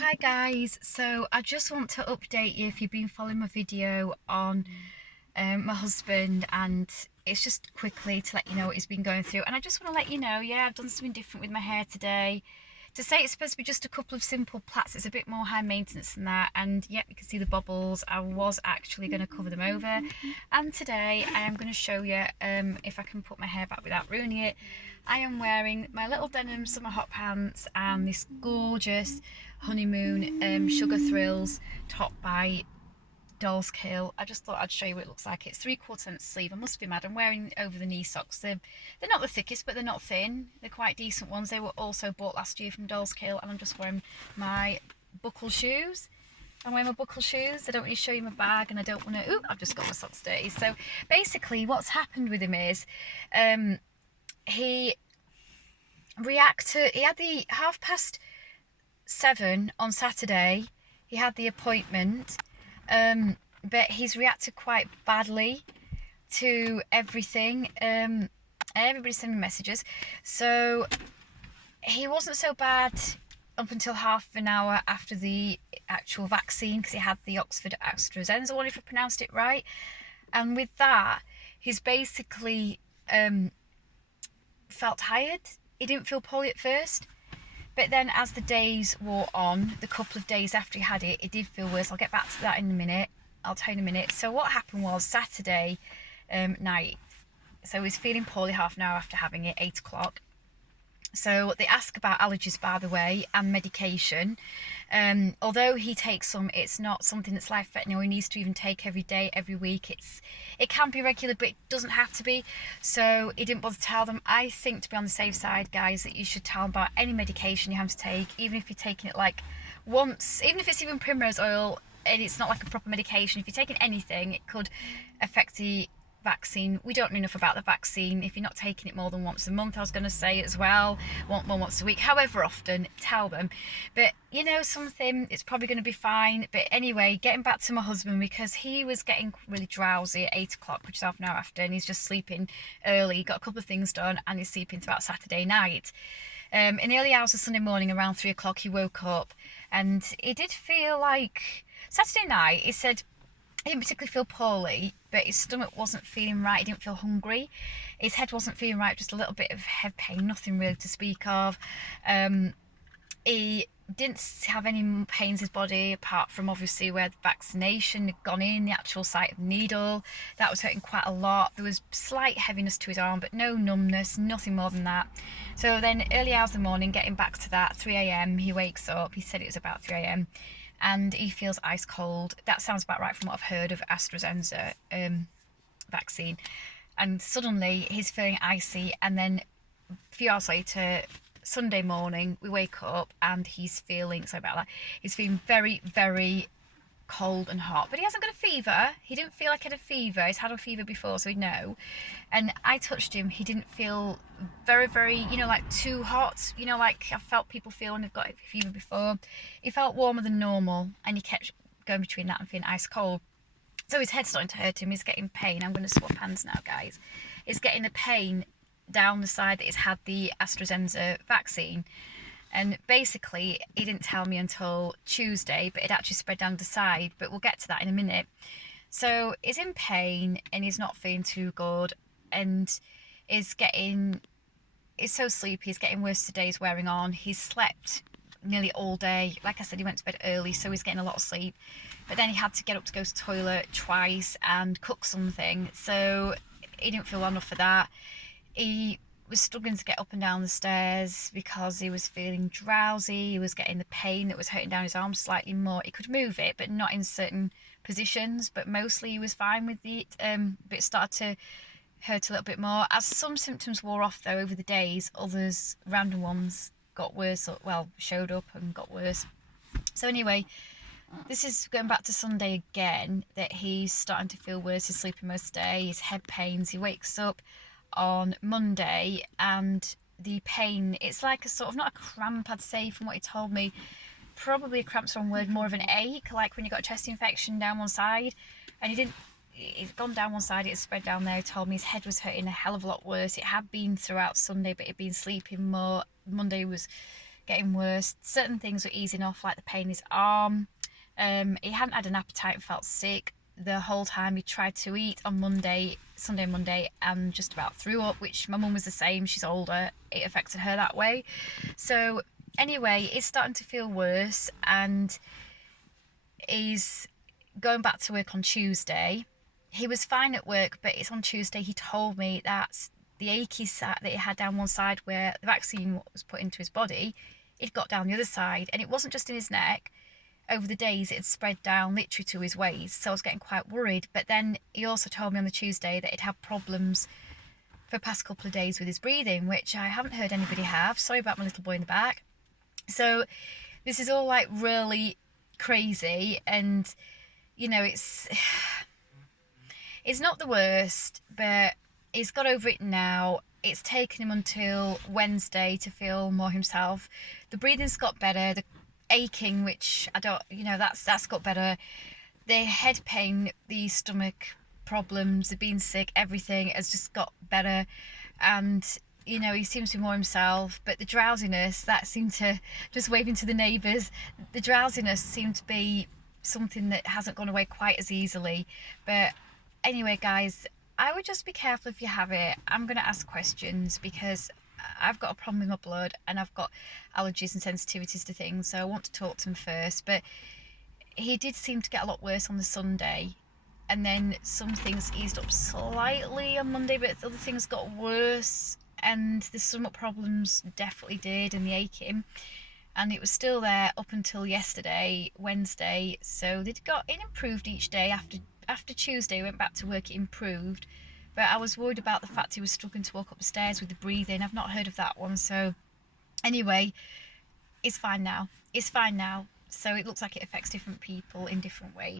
Hi guys, so I just want to update you if you've been following my video on my husband, and it's just quickly to let you know what he's been going through. And I just want to let you know, yeah, I've done something different with my hair today. To say it's supposed to be just a couple of simple plaits, it's a bit more high maintenance than that. And yep, you can see the bobbles. I was actually going to cover them over, and today I am going to show you if I can put my hair back without ruining it. I am wearing my little denim summer hot pants and this gorgeous honeymoon sugar thrills top by Dollskill. I just thought I'd show you what it looks like. It's 3/4 length sleeve. I must be mad. I'm wearing over the knee socks. They're not the thickest, but they're not thin. They're quite decent ones. They were also bought last year from Dollskill, and I'm just wearing my buckle shoes. I'm wearing my buckle shoes. I don't really show you my bag, and I don't want to. Ooh, I've just got my socks dirty. So basically, what's happened with him is, he reacted. He had the 7:30 on Saturday. He had the appointment. But he's reacted quite badly to everything. Everybody sent me messages. So he wasn't so bad up until half an hour after the actual vaccine, because he had the Oxford AstraZeneca one, if I pronounced it right. And with that, he's basically felt tired. He didn't feel poorly at first. But then as the days wore on, the couple of days after he had it, it did feel worse. I'll get back to that in a minute. I'll tell you in a minute. So what happened was Saturday night. So he was feeling poorly half an hour after having it, 8 o'clock. So they ask about allergies, by the way, and medication. Although he takes some, it's not something that's life-threatening or he needs to even take every day, every week. It can be regular, but it doesn't have to be. So he didn't bother to tell them. I think, to be on the safe side, guys, that you should tell them about any medication you have to take, even if you're taking it like once, even if it's even primrose oil and it's not like a proper medication. If you're taking anything, it could affect the vaccine. We don't know enough about the vaccine. If you're not taking it more than once a month, I was going to say as well, once a week, however often, tell them. But you know something, it's probably going to be fine. But anyway, getting back to my husband, because he was getting really drowsy at 8 o'clock, which is half an hour after, and he's just sleeping early. He got a couple of things done and he's sleeping throughout Saturday night. In the early hours of Sunday morning, around 3 o'clock, he woke up and he did feel like Saturday night, he said he didn't particularly feel poorly, but his stomach wasn't feeling right. He didn't feel hungry. His head wasn't feeling right, just a little bit of head pain, nothing really to speak of. He didn't have any pains in his body apart from obviously where the vaccination had gone in, the actual site of the needle. That was hurting quite a lot. There was slight heaviness to his arm, but no numbness, nothing more than that. So then early hours of the morning, getting back to that, 3 a.m, he wakes up. He said it was about 3 a.m. and he feels ice cold. That sounds about right from what I've heard of AstraZeneca vaccine. And suddenly he's feeling icy, and then a few hours later, Sunday morning, we wake up and he's feeling, sorry about that, he's feeling very, very cold and hot, but he hasn't got a fever. He didn't feel like he had a fever. He's had a fever before, so he'd know. And I touched him. He didn't feel very, very, like too hot. Like I've felt people feel when they've got a fever before. He felt warmer than normal, and he kept going between that and feeling ice cold. So his head's starting to hurt him. He's getting pain. I'm going to swap hands now, guys. He's getting a pain down the side that he's had the AstraZeneca vaccine. And basically, he didn't tell me until Tuesday, but it actually spread down the side. But we'll get to that in a minute. So he's in pain and he's not feeling too good, and he's so sleepy. He's getting worse. The day's wearing on. He's slept nearly all day. Like I said, he went to bed early, so he's getting a lot of sleep. But then he had to get up to go to the toilet twice and cook something. So he didn't feel well enough for that. He was struggling to get up and down the stairs because he was feeling drowsy. He was getting the pain that was hurting down his arm slightly more. He could move it, but not in certain positions. But mostly he was fine with it. But it started to hurt a little bit more. As some symptoms wore off, though, over the days, others, random ones, got worse. Well, showed up and got worse. So anyway, this is going back to Sunday again, that he's starting to feel worse. He's sleeping most of the day. His head pains. He wakes up on Monday and the pain, it's like a sort of, not a cramp, I'd say, from what he told me. Probably a cramp's the wrong word, more of an ache, like when you got a chest infection down one side. And it'd gone down one side, it spread down there. He told me his head was hurting a hell of a lot worse. It had been throughout Sunday, but he'd been sleeping more. Monday was getting worse. Certain things were easing off, like the pain in his arm. He hadn't had an appetite and felt sick the whole time. He tried to eat on Sunday, Monday, and just about threw up, which my mum was the same. She's older. It affected her that way. So anyway, it's starting to feel worse, and he's going back to work on Tuesday. He was fine at work, but it's on Tuesday he told me that the achy that he had down one side where the vaccine was put into his body, it got down the other side, and it wasn't just in his neck. Over the days it had spread down literally to his waist, so I was getting quite worried. But then he also told me on the Tuesday that he'd had problems for the past couple of days with his breathing, which I haven't heard anybody have. Sorry about my little boy in the back. So this is all like really crazy, and you know, it's not the worst, but he's got over it now. It's taken him until Wednesday to feel more himself. The breathing's got better, the aching, which I don't, that's got better. The head pain, the stomach problems, the being sick, everything has just got better. And he seems to be more himself. But the drowsiness, that seemed to, just waving to the neighbours, the drowsiness seemed to be something that hasn't gone away quite as easily. But anyway, guys, I would just be careful if you have it. I'm going to ask questions because I've got a problem with my blood and I've got allergies and sensitivities to things, so I want to talk to him first. But he did seem to get a lot worse on the Sunday, and then some things eased up slightly on Monday, but other things got worse, and the stomach problems definitely did, and the aching, and it was still there up until yesterday, Wednesday. So it improved each day. After Tuesday, went back to work, it improved. But I was worried about the fact he was struggling to walk up the stairs with the breathing. I've not heard of that one. So anyway, it's fine now. So it looks like it affects different people in different ways.